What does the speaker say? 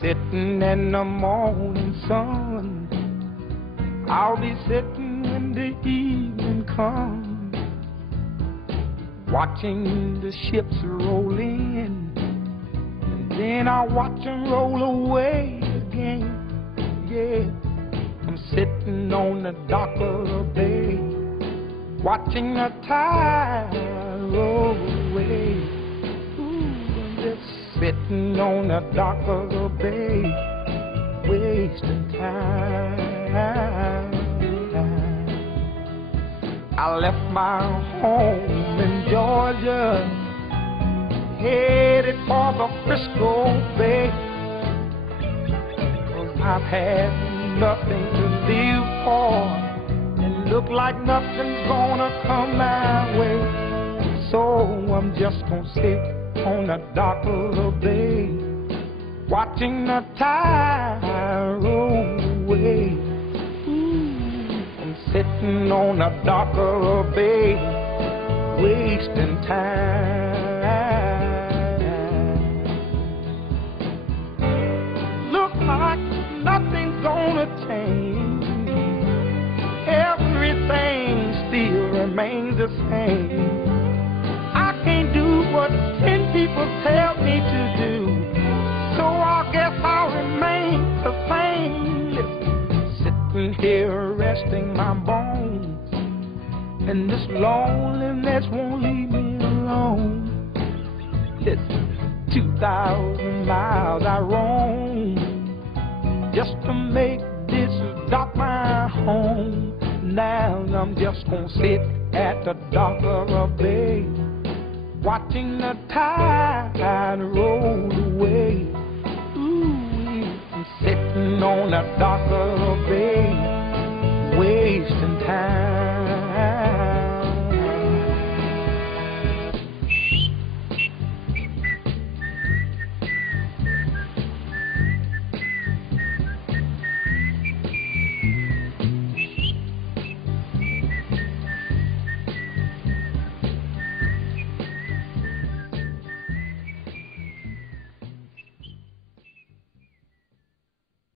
sitting in the morning sun. I'll be sitting when the evening comes, watching the ships roll in, and then I'll watch them roll away again. Yeah, I'm sitting on the dock of the bay, watching the tide roll away. Ooh, I'm just sitting on the dock of the bay, wasting time. I left my home in Georgia, headed for the Frisco Bay, 'cause I've had nothing to live for, and look like nothing's gonna come my way. So I'm just gonna sit on the dock of the bay, watching the tide roll away. I'm sitting on the dock of the bay, wasting time. Look like nothing's gonna change, everything still remains the same. I can't do what 10 people tell me to do, so I guess I'll remain the same. Sitting here resting my bones, and this loneliness won't leave me alone. Listen, 2,000 miles I roam just to make this dock my home. Now I'm just gonna sit at the dock of a bay, watching the tide roll away. Ooh, I'm sitting on the dock